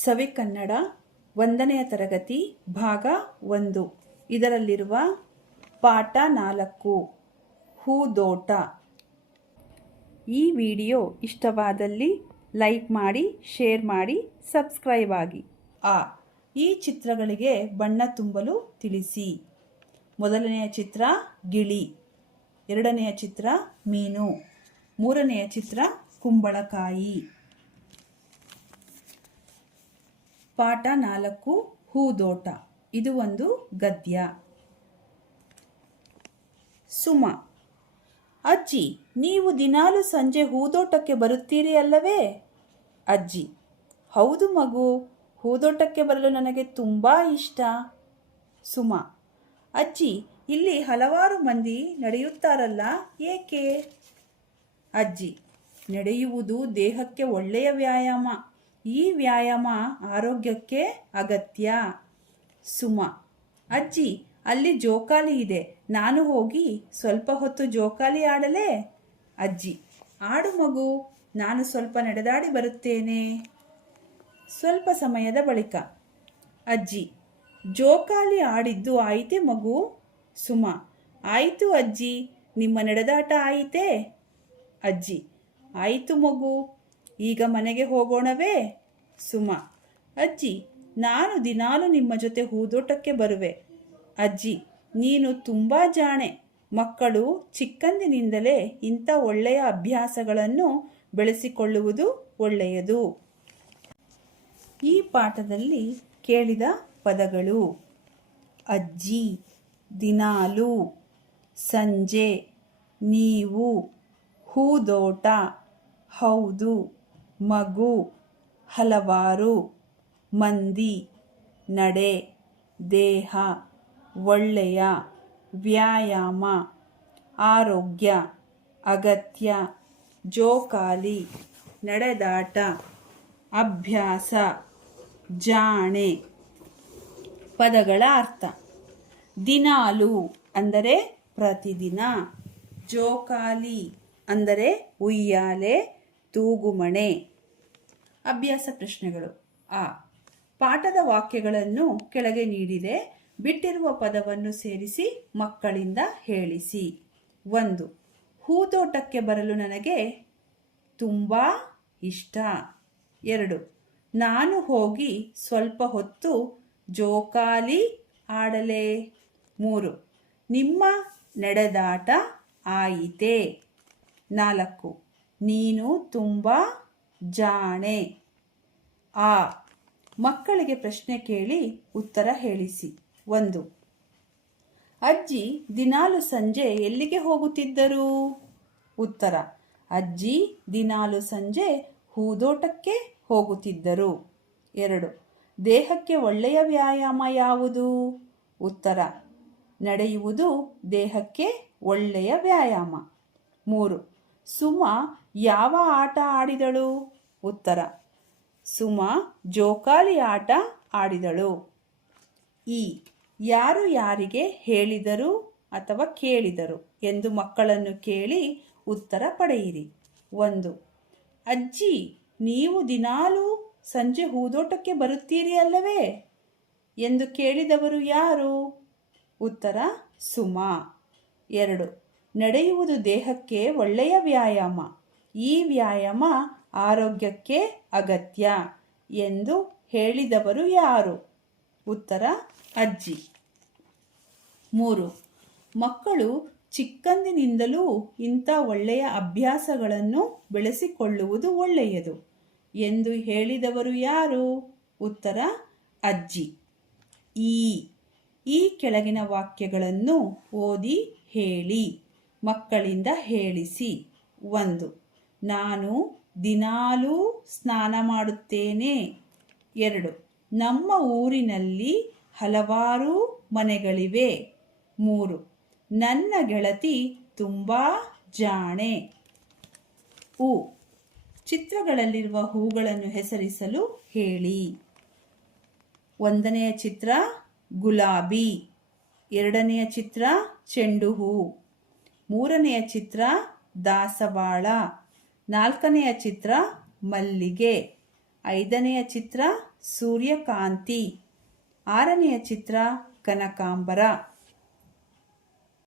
ಸವಿಕನ್ನಡ 1ನೆಯ ತರಗತಿ ಭಾಗ 1 ಇದರಲ್ಲಿರುವ ಪಾಠ 4 ಹೂದೋಟ. ಈ ವಿಡಿಯೋ ಇಷ್ಟವಾದಲ್ಲಿ ಲೈಕ್ ಮಾಡಿ, ಶೇರ್ ಮಾಡಿ, ಸಬ್ಸ್ಕ್ರೈಬ್ ಆಗಿ. ಈ ಚಿತ್ರಗಳಿಗೆ ಬಣ್ಣ ತುಂಬಲು ತಿಳಿಸಿ. ಮೊದಲನೆಯ ಚಿತ್ರ ಗಿಳಿ, ಎರಡನೆಯ ಚಿತ್ರ ಮೀನು, ಮೂರನೆಯ ಚಿತ್ರ ಕುಂಬಳಕಾಯಿ. ಪಾಠ 4 ಹೂದೋಟ. ಇದು ಒಂದು ಗದ್ಯ. ಸುಮ: ಅಜ್ಜಿ, ನೀವು ದಿನಾಲು ಸಂಜೆ ಹೂದೋಟಕ್ಕೆ ಬರುತ್ತೀರಿ ಅಲ್ಲವೇ? ಅಜ್ಜಿ: ಹೌದು ಮಗು, ಹೂದೋಟಕ್ಕೆ ಬರಲು ನನಗೆ ತುಂಬ ಇಷ್ಟ. ಸುಮ: ಅಜ್ಜಿ, ಇಲ್ಲಿ ಹಲವಾರು ಮಂದಿ ನಡೆಯುತ್ತಾರಲ್ಲ, ಏಕೆ? ಅಜ್ಜಿ: ನಡೆಯುವುದು ದೇಹಕ್ಕೆ ಒಳ್ಳೆಯ ವ್ಯಾಯಾಮ. ಈ ವ್ಯಾಯಾಮ ಆರೋಗ್ಯಕ್ಕೆ ಅಗತ್ಯ. ಸುಮ: ಅಜ್ಜಿ, ಅಲ್ಲಿ ಜೋಕಾಲಿ ಇದೆ, ನಾನು ಹೋಗಿ ಸ್ವಲ್ಪ ಹೊತ್ತು ಜೋಕಾಲಿ ಆಡಲೇ? ಅಜ್ಜಿ: ಆಡು ಮಗು, ನಾನು ಸ್ವಲ್ಪ ನಡೆದಾಡಿ ಬರುತ್ತೇನೆ. ಸ್ವಲ್ಪ ಸಮಯದ ಬಳಿಕ ಅಜ್ಜಿ: ಜೋಕಾಲಿ ಆಡಿದ್ದು ಆಯಿತೆ ಮಗು? ಸುಮ: ಆಯಿತು ಅಜ್ಜಿ, ನಿಮ್ಮ ನಡೆದಾಟ ಆಯಿತೇ? ಅಜ್ಜಿ: ಆಯಿತು ಮಗು, ಈಗ ಮನೆಗೆ ಹೋಗೋಣವೇ? ಸುಮ: ಅಜ್ಜಿ, ನಾನು ದಿನಾಲು ನಿಮ್ಮ ಜೊತೆ ಹೂದೋಟಕ್ಕೆ ಬರುವೆ. ಅಜ್ಜಿ: ನೀನು ತುಂಬ ಜಾಣೆ. ಮಕ್ಕಳು ಚಿಕ್ಕಂದಿನಿಂದಲೇ ಇಂಥ ಒಳ್ಳೆಯ ಅಭ್ಯಾಸಗಳನ್ನು ಬೆಳೆಸಿಕೊಳ್ಳುವುದು ಒಳ್ಳೆಯದು. ಈ ಪಾಠದಲ್ಲಿ ಕೇಳಿದ ಪದಗಳು: ಅಜ್ಜಿ, ದಿನಾಲು, ಸಂಜೆ, ನೀವು, ಹೂದೋಟ, ಹೌದು, ಮಗು, ಹಲವಾರು, ಮಂದಿ, ನಡೆ, ದೇಹ, ಒಳ್ಳೆಯ, ವ್ಯಾಯಾಮ, ಆರೋಗ್ಯ, ಅಗತ್ಯ, ಜೋಕಾಲಿ, ನಡೆದಾಟ, ಅಭ್ಯಾಸ, ಜಾಣೆ. ಪದಗಳ ಅರ್ಥ: ದಿನಾಲು ಅಂದರೆ ಪ್ರತಿದಿನ, ಜೋಕಾಲಿ ಅಂದರೆ ಉಯ್ಯಾಲೆ, ತೂಗುಮಣೆ. ಅಭ್ಯಾಸ ಪ್ರಶ್ನೆಗಳು. ಪಾಠದ ವಾಕ್ಯಗಳನ್ನು ಕೆಳಗೆ ನೀಡಿದೆ, ಬಿಟ್ಟಿರುವ ಪದವನ್ನು ಸೇರಿಸಿ ಮಕ್ಕಳಿಂದ ಹೇಳಿಸಿ. 1. ಹೂದೋಟಕ್ಕೆ ಬರಲು ನನಗೆ ತುಂಬ ಇಷ್ಟ. 2. ನಾನು ಹೋಗಿ ಸ್ವಲ್ಪ ಹೊತ್ತು ಜೋಕಾಲಿ ಆಡಲೇ? 3. ನಿಮ್ಮ ನಡೆದಾಟ ಆಯಿತೇ? 4. ನೀನು ತುಂಬ ಜಾಣೆ. ಮಕ್ಕಳಿಗೆ ಪ್ರಶ್ನೆ ಕೇಳಿ ಉತ್ತರ ಹೇಳಿಸಿ. 1. ಅಜ್ಜಿ ದಿನಾಲು ಸಂಜೆ ಎಲ್ಲಿಗೆ ಹೋಗುತ್ತಿದ್ದರು? ಉತ್ತರ: ಅಜ್ಜಿ ದಿನಾಲು ಸಂಜೆ ಹೂದೋಟಕ್ಕೆ ಹೋಗುತ್ತಿದ್ದರು. 2. ದೇಹಕ್ಕೆ ಒಳ್ಳೆಯ ವ್ಯಾಯಾಮ ಯಾವುದು? ಉತ್ತರ: ನಡೆಯುವುದು ದೇಹಕ್ಕೆ ಒಳ್ಳೆಯ ವ್ಯಾಯಾಮ. 3. ಸುಮ ಯಾವ ಆಟ ಆಡಿದಳು? ಉತ್ತರ: ಸುಮ ಜೋಕಾಲಿ ಆಟ ಆಡಿದಳು. ಯಾರು ಯಾರಿಗೆ ಹೇಳಿದರು ಅಥವಾ ಕೇಳಿದರು ಎಂದು ಮಕ್ಕಳನ್ನು ಕೇಳಿ ಉತ್ತರ ಪಡೆಯಿರಿ. 1. ಅಜ್ಜಿ, ನೀವು ದಿನಾಲು ಸಂಜೆ ಹೂದೋಟಕ್ಕೆ ಬರುತ್ತೀರಿ ಅಲ್ಲವೇ ಎಂದು ಕೇಳಿದವರು ಯಾರು? ಉತ್ತರ: ಸುಮ. 2. ನಡೆಯುವುದು ದೇಹಕ್ಕೆ ಒಳ್ಳೆಯ ವ್ಯಾಯಾಮ. ಈ ವ್ಯಾಯಾಮ ಆರೋಗ್ಯಕ್ಕೆ ಅಗತ್ಯ ಎಂದು ಹೇಳಿದವರು ಯಾರು? ಉತ್ತರ: ಅಜ್ಜಿ. 3. ಮಕ್ಕಳು ಚಿಕ್ಕಂದಿನಿಂದಲೂ ಇಂಥ ಒಳ್ಳೆಯ ಅಭ್ಯಾಸಗಳನ್ನು ಬೆಳೆಸಿಕೊಳ್ಳುವುದು ಒಳ್ಳೆಯದು ಎಂದು ಹೇಳಿದವರು ಯಾರು? ಉತ್ತರ: ಅಜ್ಜಿ. ಈ ಕೆಳಗಿನ ವಾಕ್ಯಗಳನ್ನು ಓದಿ ಹೇಳಿ, ಮಕ್ಕಳಿಂದ ಹೇಳಿಸಿ. 1. ನಾನು ದಿನಾಲೂ ಸ್ನಾನ ಮಾಡುತ್ತೇನೆ. 2. ನಮ್ಮ ಊರಿನಲ್ಲಿ ಹಲವಾರು ಮನೆಗಳಿವೆ. 3. ನನ್ನ ಗೆಳತಿ ತುಂಬ ಜಾಣೆ. ಚಿತ್ರಗಳಲ್ಲಿರುವ ಹೂಗಳನ್ನು ಹೆಸರಿಸಲು ಹೇಳಿ. 1ನೆಯ ಚಿತ್ರ ಗುಲಾಬಿ, 2ನೆಯ ಚಿತ್ರ ಚೆಂಡು ಹೂ, 3ನೆಯ ಚಿತ್ರ ದಾಸವಾಳ, 4ನೆಯ ಚಿತ್ರ ಮಲ್ಲಿಗೆ, ಐದನೆಯ ಚಿತ್ರ ಸೂರ್ಯಕಾಂತಿ. ಆರನೆಯ ಚಿತ್ರ ಕನಕಾಂಬರ.